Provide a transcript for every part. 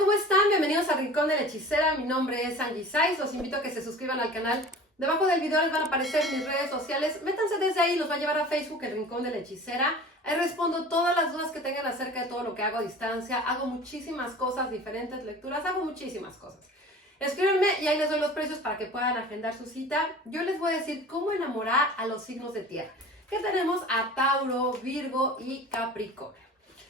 ¿cómo están? Bienvenidos al Rincón de la Hechicera. Mi nombre es Angie Saiz. Los invito a que se suscriban al canal. Debajo del video les van a aparecer mis redes sociales. Métanse desde ahí, los va a llevar a Facebook, el Rincón de la Hechicera. Ahí respondo todas las dudas que tengan acerca de todo lo que hago a distancia. Hago muchísimas cosas, diferentes lecturas, hago muchísimas cosas. Escríbanme y ahí les doy los precios para que puedan agendar su cita. Yo les voy a decir cómo enamorar a los signos de tierra. Que tenemos a Tauro, Virgo y Capricornio.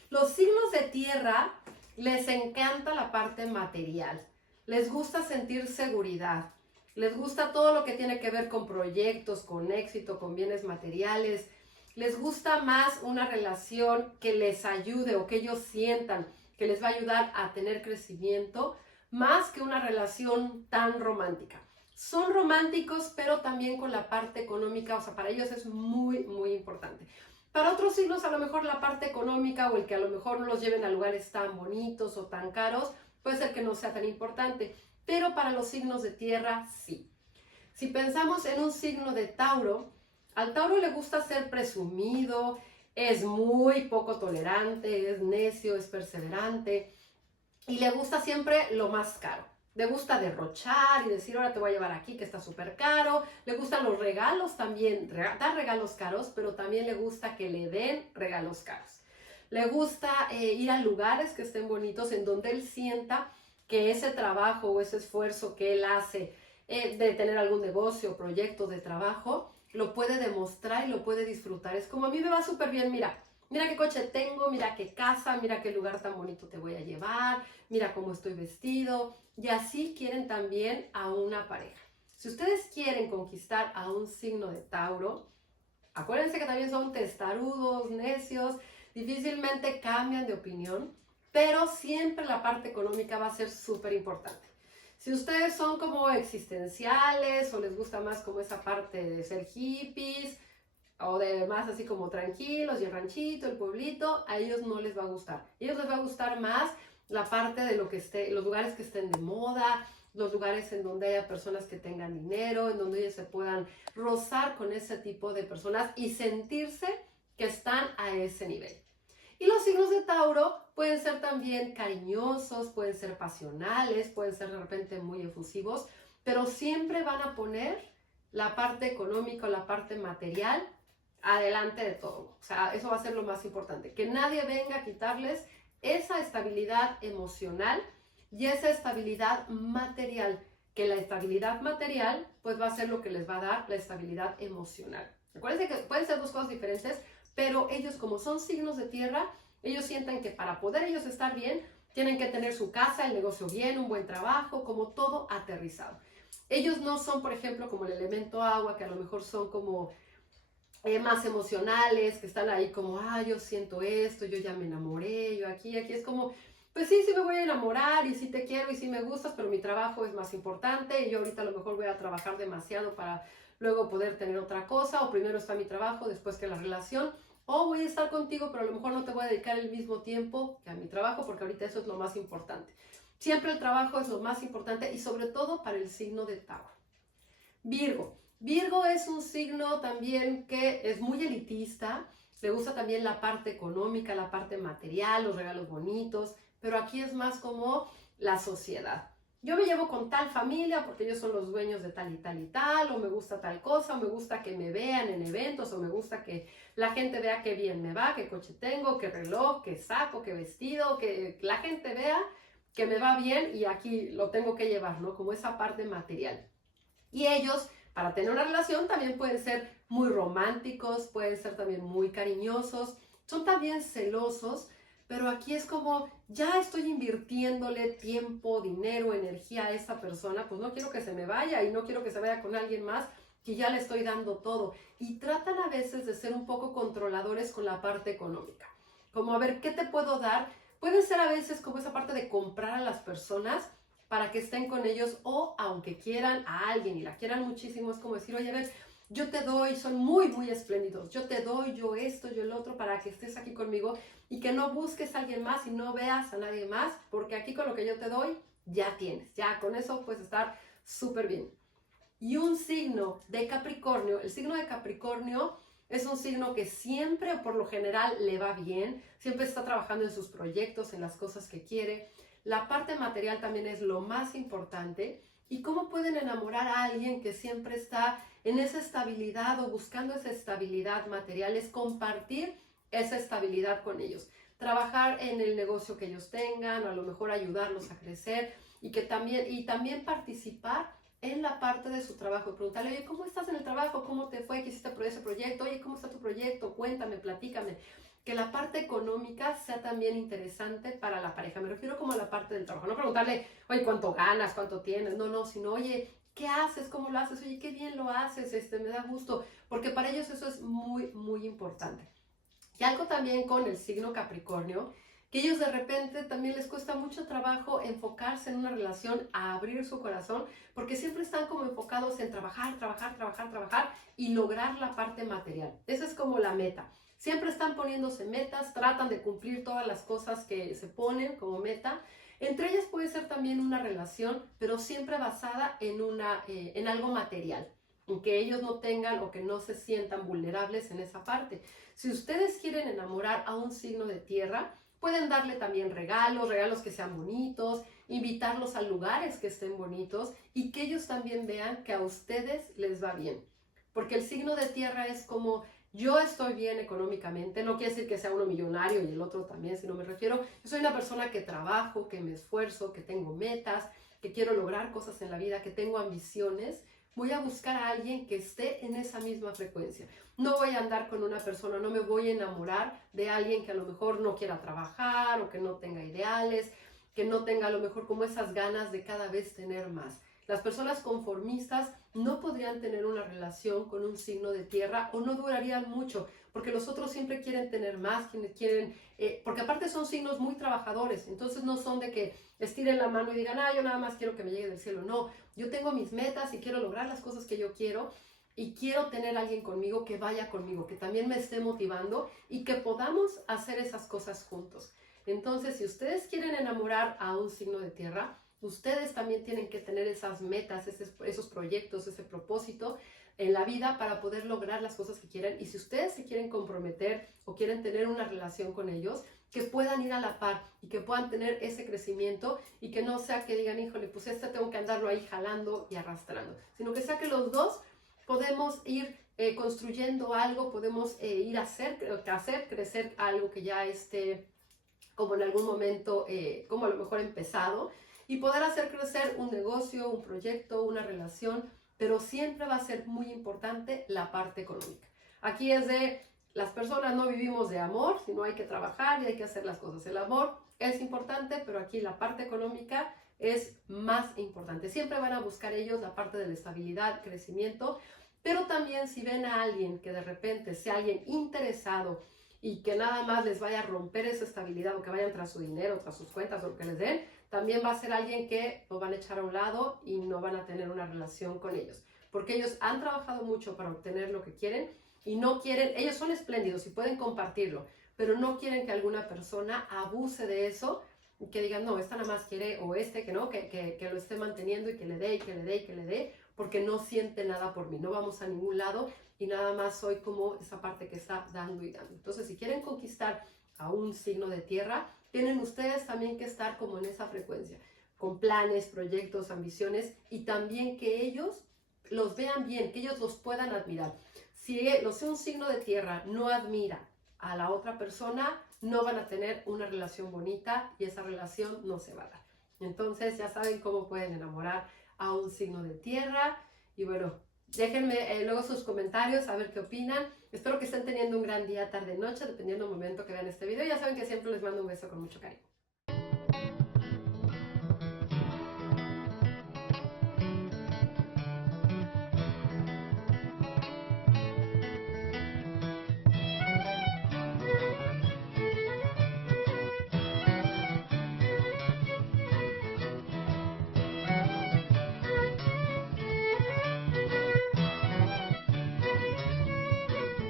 Los signos de tierra les encanta la parte material. Les gusta sentir seguridad. Les gusta todo lo que tiene que ver con proyectos, con éxito, con bienes materiales. Les gusta más una relación que les ayude o que ellos sientan que les va a ayudar a tener crecimiento, más que una relación tan romántica. Son románticos, pero también con la parte económica, o sea, para ellos es muy, muy importante. Para otros signos, a lo mejor la parte económica o el que a lo mejor no los lleven a lugares tan bonitos o tan caros, puede ser que no sea tan importante. Pero para los signos de tierra, sí. Si pensamos en un signo de Tauro, al Tauro le gusta ser presumido, es muy poco tolerante, es necio, es perseverante y le gusta siempre lo más caro. Le gusta derrochar y decir, ahora te voy a llevar aquí que está súper caro. Le gustan los regalos también, dar regalos caros, pero también le gusta que le den regalos caros. Le gusta ir a lugares que estén bonitos, en donde él sienta que ese trabajo o ese esfuerzo que él hace de tener algún negocio, proyecto de trabajo, lo puede demostrar y lo puede disfrutar. Es como a mí me va súper bien, mira qué coche tengo, mira qué casa, mira qué lugar tan bonito te voy a llevar, mira cómo estoy vestido. Y así quieren también a una pareja. Si ustedes quieren conquistar a un signo de Tauro, acuérdense que también son testarudos, necios, difícilmente cambian de opinión, pero siempre la parte económica va a ser súper importante. Si ustedes son como existenciales o les gusta más como esa parte de ser hippies o de más así como tranquilos y el ranchito, el pueblito, a ellos no les va a gustar. A ellos les va a gustar más la parte de lo que esté, los lugares que estén de moda, los lugares en donde haya personas que tengan dinero, en donde ellos se puedan rozar con ese tipo de personas y sentirse que están a ese nivel. Y los signos de Tauro pueden ser también cariñosos, pueden ser pasionales, pueden ser de repente muy efusivos, pero siempre van a poner la parte económica o la parte material adelante de todo. O sea, eso va a ser lo más importante, que nadie venga a quitarles esa estabilidad emocional y esa estabilidad material, que la estabilidad material pues va a ser lo que les va a dar la estabilidad emocional. Acuérdense que pueden ser dos cosas diferentes, pero ellos, como son signos de tierra, ellos sienten que para poder ellos estar bien, tienen que tener su casa, el negocio bien, un buen trabajo, como todo aterrizado. Ellos no son, por ejemplo, como el elemento agua, que a lo mejor son como más emocionales, que están ahí como, yo siento esto, yo ya me enamoré, yo aquí es como, pues sí, sí me voy a enamorar y sí te quiero y sí me gustas, pero mi trabajo es más importante y yo ahorita a lo mejor voy a trabajar demasiado para luego poder tener otra cosa, o primero está mi trabajo, después que la relación, o voy a estar contigo, pero a lo mejor no te voy a dedicar el mismo tiempo que a mi trabajo, porque ahorita eso es lo más importante. Siempre el trabajo es lo más importante y sobre todo para el signo de Tauro. Virgo. Virgo es un signo también que es muy elitista, le gusta también la parte económica, la parte material, los regalos bonitos, pero aquí es más como la sociedad. Yo me llevo con tal familia porque ellos son los dueños de tal y tal y tal, o me gusta tal cosa, o me gusta que me vean en eventos, o me gusta que la gente vea qué bien me va, qué coche tengo, qué reloj, qué saco, qué vestido, que la gente vea que me va bien y aquí lo tengo que llevar, ¿no? Como esa parte material. Y ellos, para tener una relación, también pueden ser muy románticos, pueden ser también muy cariñosos, son también celosos, pero aquí es como, ya estoy invirtiéndole tiempo, dinero, energía a esa persona, pues no quiero que se me vaya y no quiero que se vaya con alguien más, que ya le estoy dando todo. Y tratan a veces de ser un poco controladores con la parte económica. Como, a ver, ¿qué te puedo dar? Puede ser a veces como esa parte de comprar a las personas para que estén con ellos, o aunque quieran a alguien y la quieran muchísimo, es como decir, oye, a ver, yo te doy, son muy, muy espléndidos, yo te doy, yo esto, yo el otro, para que estés aquí conmigo y que no busques a alguien más y no veas a nadie más, porque aquí con lo que yo te doy, ya tienes, ya con eso puedes estar súper bien. Y un signo de Capricornio, el signo de Capricornio es un signo que siempre, por lo general, le va bien, siempre está trabajando en sus proyectos, en las cosas que quiere, la parte material también es lo más importante. ¿Y cómo pueden enamorar a alguien que siempre está en esa estabilidad o buscando esa estabilidad material? Es compartir esa estabilidad con ellos. Trabajar en el negocio que ellos tengan, o a lo mejor ayudarlos a crecer y también participar en la parte de su trabajo. Preguntarle, oye, ¿cómo estás en el trabajo? ¿Cómo te fue? ¿Qué hiciste por ese proyecto? Oye, ¿cómo está tu proyecto? Cuéntame, platícame. Que la parte económica sea también interesante para la pareja. Me refiero como a la parte del trabajo. No preguntarle, oye, ¿cuánto ganas? ¿Cuánto tienes? No, sino, oye, ¿qué haces? ¿Cómo lo haces? Oye, qué bien lo haces, me da gusto. Porque para ellos eso es muy, muy importante. Y algo también con el signo Capricornio, que ellos de repente también les cuesta mucho trabajo enfocarse en una relación, a abrir su corazón, porque siempre están como enfocados en trabajar, trabajar, trabajar, trabajar y lograr la parte material. Esa es como la meta. Siempre están poniéndose metas, tratan de cumplir todas las cosas que se ponen como meta. Entre ellas puede ser también una relación, pero siempre basada en algo material, en que ellos no tengan o que no se sientan vulnerables en esa parte. Si ustedes quieren enamorar a un signo de tierra, pueden darle también regalos que sean bonitos, invitarlos a lugares que estén bonitos y que ellos también vean que a ustedes les va bien. Porque el signo de tierra es como, yo estoy bien económicamente, no quiere decir que sea uno millonario y el otro también, sino me refiero, yo soy una persona que trabajo, que me esfuerzo, que tengo metas, que quiero lograr cosas en la vida, que tengo ambiciones. Voy a buscar a alguien que esté en esa misma frecuencia. No voy a andar con una persona, no me voy a enamorar de alguien que a lo mejor no quiera trabajar o que no tenga ideales, que no tenga a lo mejor como esas ganas de cada vez tener más. Las personas conformistas no podrían tener una relación con un signo de tierra o no durarían mucho, porque los otros siempre quieren tener más, porque aparte son signos muy trabajadores, entonces no son de que estiren la mano y digan, yo nada más quiero que me llegue del cielo. No, yo tengo mis metas y quiero lograr las cosas que yo quiero y quiero tener a alguien conmigo que vaya conmigo, que también me esté motivando y que podamos hacer esas cosas juntos. Entonces, si ustedes quieren enamorar a un signo de tierra, ustedes también tienen que tener esas metas, esos proyectos, ese propósito en la vida para poder lograr las cosas que quieren. Y si ustedes se quieren comprometer o quieren tener una relación con ellos, que puedan ir a la par y que puedan tener ese crecimiento y que no sea que digan, híjole, pues tengo que andarlo ahí jalando y arrastrando, sino que sea que los dos podemos ir construyendo algo, podemos ir a hacer crecer algo que ya esté como en algún momento, como a lo mejor empezado, y poder hacer crecer un negocio, un proyecto, una relación, pero siempre va a ser muy importante la parte económica. Aquí es de, las personas no vivimos de amor, sino hay que trabajar y hay que hacer las cosas. El amor es importante, pero aquí la parte económica es más importante. Siempre van a buscar ellos la parte de la estabilidad, crecimiento, pero también si ven a alguien que de repente sea alguien interesado y que nada más les vaya a romper esa estabilidad o que vayan tras su dinero, tras sus cuentas o lo que les den, también va a ser alguien que lo van a echar a un lado y no van a tener una relación con ellos. Porque ellos han trabajado mucho para obtener lo que quieren y no quieren, ellos son espléndidos y pueden compartirlo, pero no quieren que alguna persona abuse de eso y que digan, no, esta nada más quiere, o que no, que lo esté manteniendo y que le dé, y que le dé, y que le dé, porque no siente nada por mí, no vamos a ningún lado y nada más soy como esa parte que está dando y dando. Entonces, si quieren conquistar a un signo de tierra, tienen ustedes también que estar como en esa frecuencia, con planes, proyectos, ambiciones y también que ellos los vean bien, que ellos los puedan admirar. Si un signo de tierra no admira a la otra persona, no van a tener una relación bonita y esa relación no se va a dar. Entonces ya saben cómo pueden enamorar a un signo de tierra y bueno, déjenme luego sus comentarios a ver qué opinan. Espero que estén teniendo un gran día, tarde, noche, dependiendo del momento que vean este video. Ya saben que siempre les mando un beso con mucho cariño.